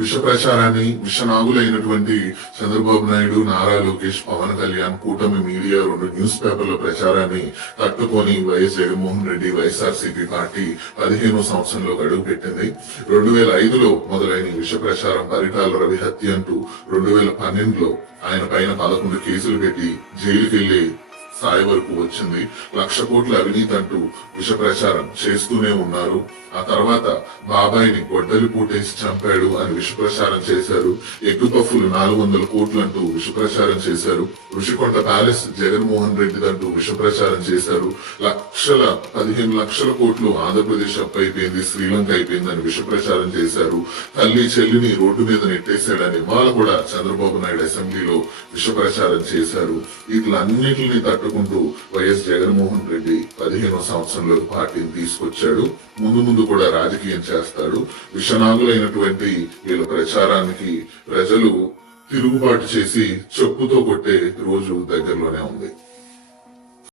విష ప్రచారాన్ని విషనాగులైనటువంటి చంద్రబాబు నాయుడు, నారా లోకేష్, పవన్ కళ్యాణ్, కూటమి మీడియా 2 న్యూస్ పేపర్ల ప్రచారాన్ని తట్టుకొని వైఎస్ జగన్మోహన్ రెడ్డి వైఎస్ఆర్సీపీ పార్టీ 15వ సంవత్సరంలో అడుగు పెట్టింది. 2005లో మొదలైన విష ప్రచారం పరిటాల రవి హత్య అంటూ 2012లో ఆయన పైన 11 కేసులు పెట్టి జైలుకెళ్లి స్థాయి వరకు వచ్చింది. 1,00,000 కోట్ల అవినీతి అంటూ విష ప్రచారం చేస్తూనే ఉన్నారు. ఆ తర్వాత బాబాయిని గొడ్డలి పూటేసి చంపాడు అని విష ప్రచారం చేశారు. ఎగ్గు పఫ్ఫులు 400 కోట్లు అంటూ విష ప్రచారం చేశారు. ఋషికొండ ప్యాలెస్ జగన్మోహన్ రెడ్డి అంటూ విష ప్రచారం చేశారు. 15 లక్షల కోట్లు ఆంధ్రప్రదేశ్ అప్పు అయిపోయింది, శ్రీలంక అయిపోయిందని విష ప్రచారం చేశారు. తల్లి చెల్లిని రోడ్డు మీద నెట్టేశాడని వాళ్ళు కూడా చంద్రబాబు నాయుడు అసెంబ్లీలో విష ప్రచారం చేశారు. వీటిలన్నిటిని తట్టుకుంటూ వైఎస్ జగన్మోహన్ రెడ్డి 15వ సంవత్సరంలో పార్టీని తీసుకొచ్చాడు. ముందు కూడా రాజకీయం చేస్తాడు. విషనాగులైనటువంటి వీళ్ళ ప్రచారానికి ప్రజలు తిరుగుబాటు చేసి చెప్పుతో కొట్టే రోజు దగ్గరలోనే ఉంది.